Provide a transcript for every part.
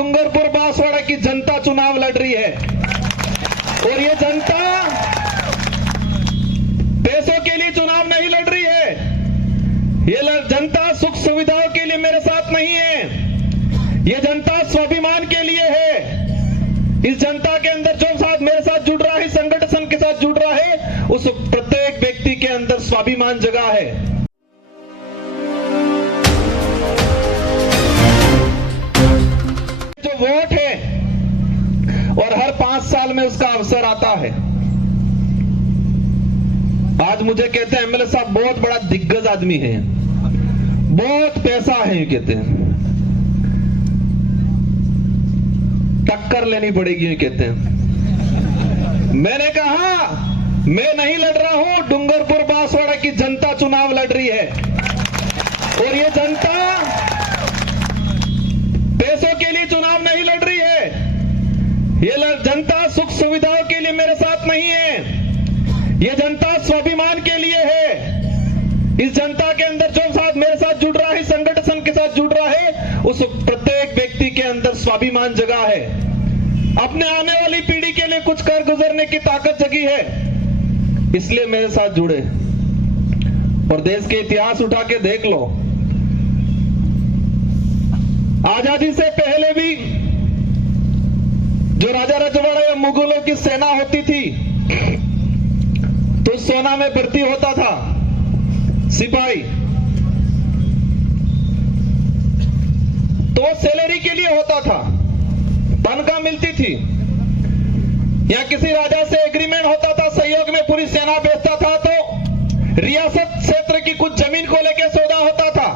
डूंगरपुर बांसवाड़ा की जनता चुनाव लड़ रही है और ये जनता पैसों के लिए चुनाव नहीं लड़ रही है। ये जनता सुख सुविधाओं के लिए मेरे साथ नहीं है, ये जनता स्वाभिमान के लिए है। इस जनता के अंदर जो साथ मेरे साथ जुड़ रहा है, संगठन के साथ जुड़ रहा है, उस प्रत्येक व्यक्ति के अंदर स्वाभिमान जगा है। जो वोट है और हर 5 साल में उसका अवसर आता है। आज मुझे कहते हैं एमएलए साहब बहुत बड़ा दिग्गज आदमी है, बहुत पैसा है, ये कहते हैं टक्कर लेनी पड़ेगी, ये कहते हैं। मैंने कहा मैं नहीं लड़ रहा हूं, डूंगरपुर बांसवाड़ा की जनता चुनाव लड़ रही है और ये जनता पैसों के लिए चुनाव नहीं लड़ रही है। ये जनता सुख सुविधाओं के लिए मेरे साथ नहीं है, ये जनता स्वाभिमान के लिए है। इस जनता के अंदर जो साथ मेरे साथ जुड़ रहा है, संगठन के साथ जुड़ रहा है, उस प्रत्येक व्यक्ति के अंदर स्वाभिमान जगा है। अपने आने वाली पीढ़ी के लिए कुछ कर गुजरने की ताकत जगी है, इसलिए मेरे साथ जुड़े। और देश के इतिहास उठा के देख लो, आजादी से पहले भी जो राजा रजवाड़ा या मुगलों की सेना होती थी तो सेना में भर्ती होता था सिपाही, तो सैलरी के लिए होता था, तनख्वाह मिलती थी। या किसी राजा से एग्रीमेंट होता था, सहयोग में पूरी सेना भेजता था, तो रियासत क्षेत्र की कुछ जमीन को लेकर सौदा होता था।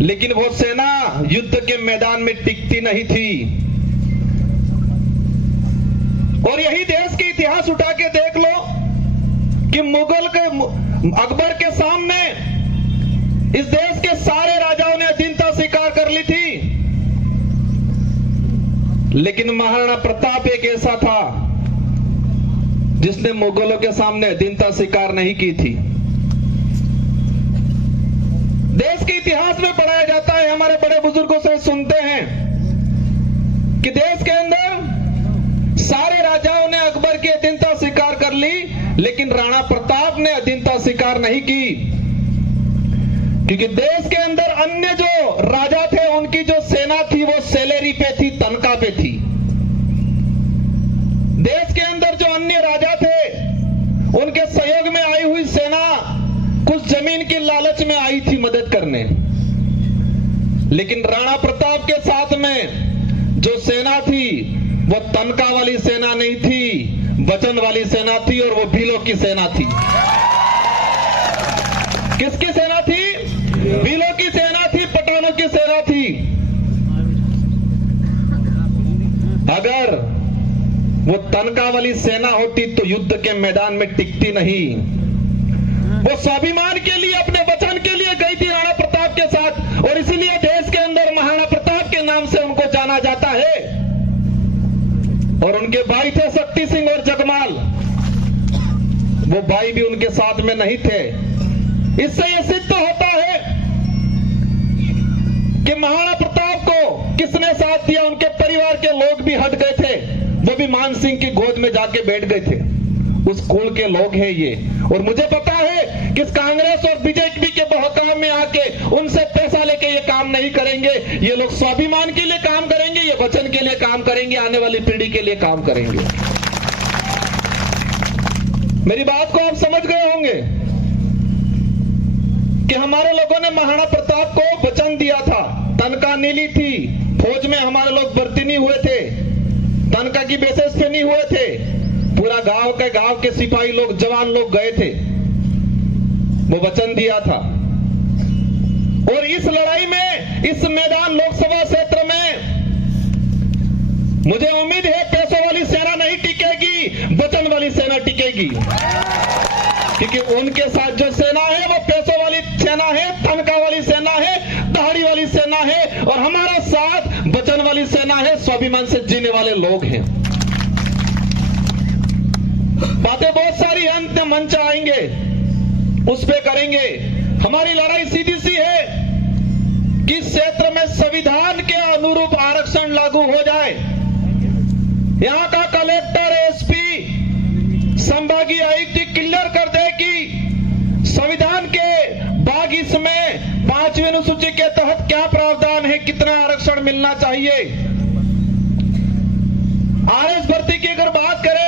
लेकिन वो सेना युद्ध के मैदान में टिकती नहीं थी। और यही देश के इतिहास उठा के देख लो कि मुगल के अकबर के सामने इस देश के सारे राजाओं ने अधीनता स्वीकार कर ली थी, लेकिन महाराणा प्रताप एक ऐसा था जिसने मुगलों के सामने अधीनता स्वीकार नहीं की थी। देश के इतिहास में पढ़ाया जाता है, हमारे बड़े बुजुर्गों से सुनते हैं कि देश के अंदर सारे राजाओं ने अकबर की अधीनता स्वीकार कर ली, लेकिन राणा प्रताप ने अधीनता स्वीकार नहीं की, क्योंकि देश के अंदर अन्य जो राजा थे उनकी जो सेना थी वो सैलरी पे थी, तनख्वाह पे थी। देश के अंदर जो अन्य राजा थे उनके सहयोग में आई हुई सेना कुछ जमीन की लालच में आई थी मदद करने, लेकिन राणा प्रताप के साथ में जो सेना थी वो तनख्वाह वाली सेना नहीं थी, वचन वाली सेना थी, और वो भीलों की सेना थी। किसकी सेना थी? भीलों की सेना थी, पठानों की सेना थी। अगर वो तनख्वाह वाली सेना होती तो युद्ध के मैदान में टिकती नहीं। वो स्वाभिमान के लिए, अपने वचन के लिए गई थी राणा प्रताप के साथ, और इसीलिए देश के अंदर महाराणा प्रताप के नाम से उनको जाना जाता है। और उनके भाई थे शक्ति सिंह और जगमाल, वो भाई भी उनके साथ में नहीं थे। इससे यह सिद्ध होता है कि महाराणा प्रताप को किसने साथ दिया। उनके परिवार के लोग भी हट गए थे, वो भी मान सिंह की गोद में जाके बैठ गए थे। उस कुल के लोग हैं ये। और मुझे पता है कि कांग्रेस और बीजेपी के बहकाव में आके उनसे पैसा लेके ये काम नहीं करेंगे। ये लोग स्वाभिमान के लिए काम करेंगे, ये वचन के लिए काम करेंगे, आने वाली पीढ़ी के लिए काम करेंगे। मेरी बात को आप समझ गए होंगे कि हमारे लोगों ने महाराणा प्रताप को वचन दिया था, तनख्वाह नहीं ली थी। फौज में हमारे लोग भर्ती नहीं हुए थे, तनख्वाह की बेसिस पे नहीं हुए थे। पूरा गांव के सिपाही लोग, जवान लोग गए थे, वो वचन दिया था। और इस लड़ाई में, इस मैदान लोकसभा क्षेत्र में मुझे उम्मीद है पैसों वाली सेना नहीं टिकेगी, वचन वाली सेना टिकेगी। क्योंकि उनके साथ जो सेना है वो पैसों वाली सेना है, तनख्वाह वाली सेना है, दहाड़ी वाली सेना है, और हमारा साथ वचन वाली सेना है, स्वाभिमान से जीने वाले लोग हैं। बातें बहुत सारी हैं, अंत मंच आएंगे उस पे करेंगे। हमारी लड़ाई सीधी सी है किस क्षेत्र में संविधान के अनुरूप आरक्षण लागू हो जाए। यहाँ का कलेक्टर, एसपी, संभागीय आयुक्त क्लियर कर दे कि संविधान के भाग इसमें 5वीं अनुसूची के तहत क्या प्रावधान है, कितना आरक्षण मिलना चाहिए। आरएस भर्ती की अगर बात करें